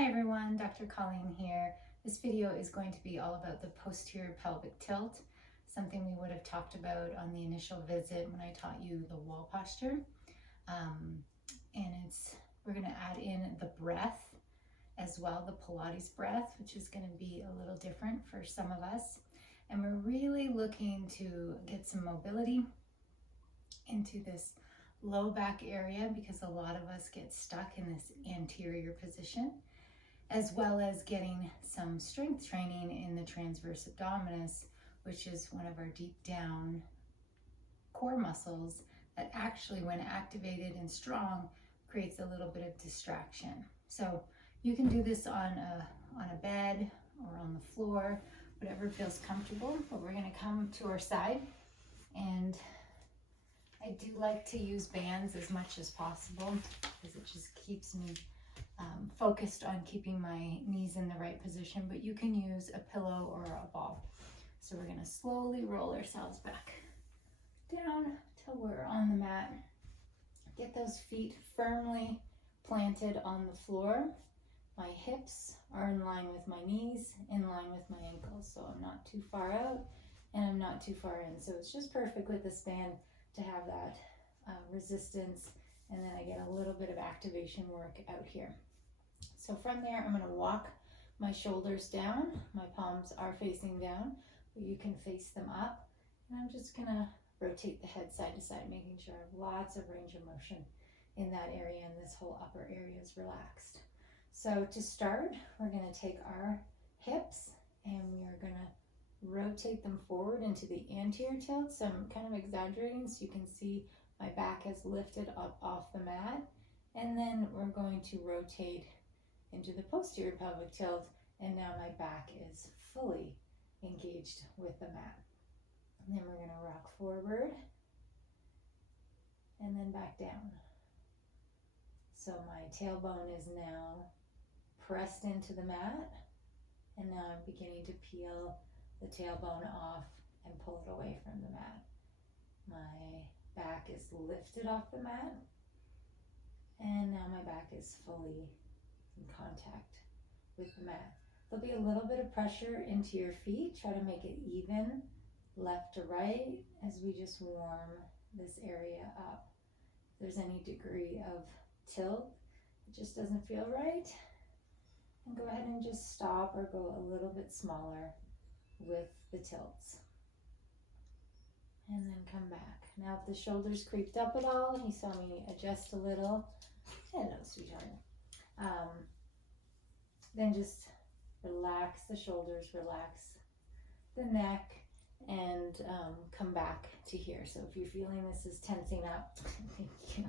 Hi everyone, Dr. Colleen here. This video is going to be all about the posterior pelvic tilt, something we would have talked about on the initial visit when I taught you the wall posture. We're going to add in the breath as well, the Pilates breath, which is going to be a little different for some of us. And we're really looking to get some mobility into this low back area because a lot of us get stuck in this anterior position, as well as getting some strength training in the transverse abdominis, which is one of our deep down core muscles that actually, when activated and strong, creates a little bit of distraction. So you can do this on a bed or on the floor, whatever feels comfortable, but we're going to come to our side, and I do like to use bands as much as possible because it just keeps me focused on keeping my knees in the right position, but you can use a pillow or a ball. So we're going to slowly roll ourselves back down till we're on the mat. Get those feet firmly planted on the floor. My hips are in line with my knees, in line with my ankles, so I'm not too far out and I'm not too far in. So it's just perfect with this band to have that resistance, and then I get a little bit of activation work out here. So from there, I'm going to walk my shoulders down. My palms are facing down, but you can face them up. And I'm just going to rotate the head side to side, making sure I have lots of range of motion in that area, and this whole upper area is relaxed. So to start, we're going to take our hips and we are going to rotate them forward into the anterior tilt. So I'm kind of exaggerating so you can see my back has lifted up off the mat, and then we're going to rotate into the posterior pelvic tilt, and now my back is fully engaged with the mat. And then we're going to rock forward and then back down. So my tailbone is now pressed into the mat, and now I'm beginning to peel the tailbone off and pull it away from the mat. My back is lifted off the mat, and now my back is fully in contact with the mat. There'll be a little bit of pressure into your feet. Try to make it even left to right as we just warm this area up. If there's any degree of tilt, it just doesn't feel right, and go ahead and just stop or go a little bit smaller with the tilts. And then come back. Now if the shoulders creeped up at all and you saw me adjust a little, hello sweetheart, then just relax the shoulders, relax the neck, and come back to here. So if you're feeling this is tensing up, thank you,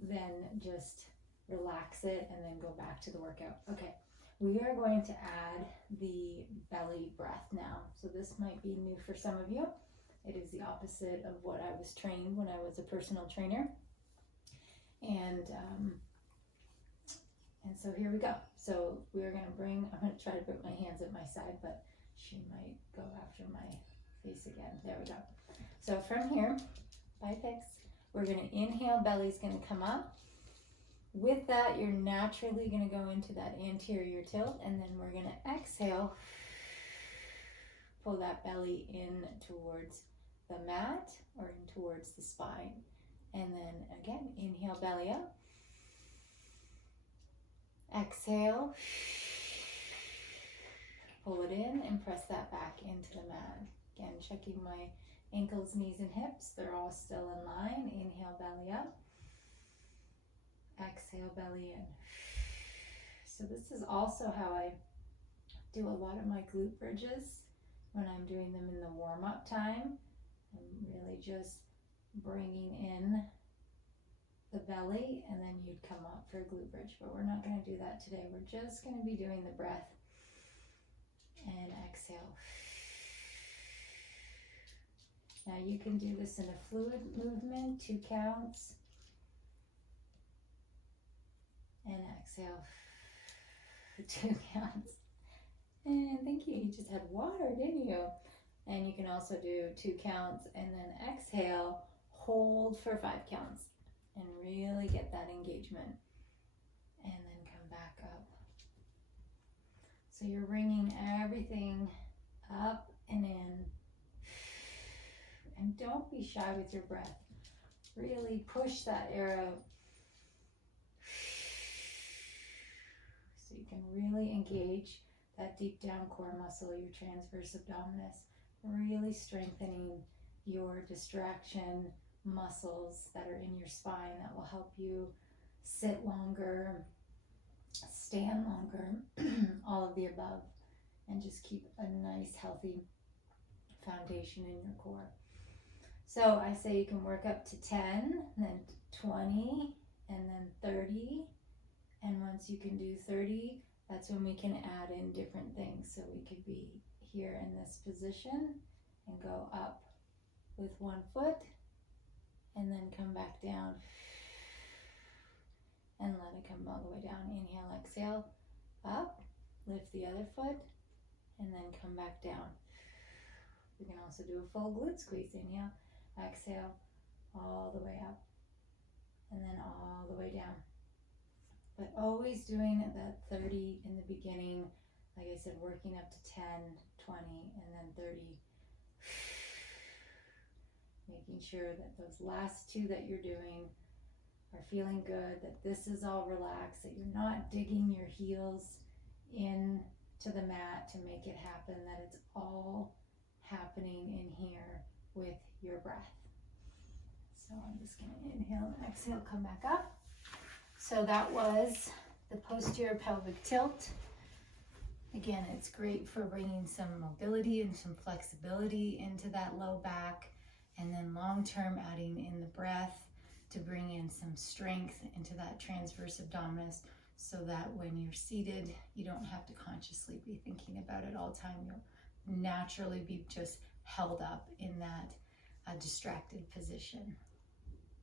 then just relax it and then go back to the workout. Okay. We are going to add the belly breath now. So this might be new for some of you. It is the opposite of what I was trained when I was a personal trainer. And so here we go. So we're going to I'm going to try to put my hands at my side, but she might go after my face again. There we go. So from here, bye pics, we're going to inhale, belly's going to come up. With that, you're naturally going to go into that anterior tilt, and then we're going to exhale, pull that belly in towards the mat or in towards the spine. And then again, inhale, belly up. Exhale, pull it in and press that back into the mat. Again, checking my ankles, knees, and hips. They're all still in line. Inhale, belly up. Exhale, belly in. So this is also how I do a lot of my glute bridges when I'm doing them in the warm-up time. I'm really just bringing in the belly, and then you'd come up for a glute bridge, but we're not going to do that today. We're just going to be doing the breath. And exhale. Now you can do this in a fluid movement, 2 counts. And exhale, 2 counts. And thank you, you just had water, didn't you? And you can also do 2 counts and then exhale, hold for 5 counts, and really get that engagement. and then come back up. So you're bringing everything up and in. And don't be shy with your breath. Really push that air out. So you can really engage that deep down core muscle, your transverse abdominis, really strengthening your distraction muscles that are in your spine that will help you sit longer, stand longer, all of the above, and just keep a nice healthy foundation in your core. So I say you can work up to 10, then 20, and then 30. And once you can do 30, that's when we can add in different things. So we could be here in this position and go up with one foot and then come back down and let it come all the way down. Inhale, exhale, up, lift the other foot, and then come back down. We can also do a full glute squeeze. Inhale, exhale, all the way up, and then all the way down. But always doing that 30 in the beginning, like I said, working up to 10, 20, and then 30. Making sure that those last two that you're doing are feeling good, that this is all relaxed, that you're not digging your heels into the mat to make it happen, that it's all happening in here with your breath. So I'm just going to inhale and exhale, come back up. So that was the posterior pelvic tilt. Again, it's great for bringing some mobility and some flexibility into that low back, and then long-term adding in the breath to bring in some strength into that transverse abdominis, so that when you're seated, you don't have to consciously be thinking about it all the time. You'll naturally be just held up in that distracted position.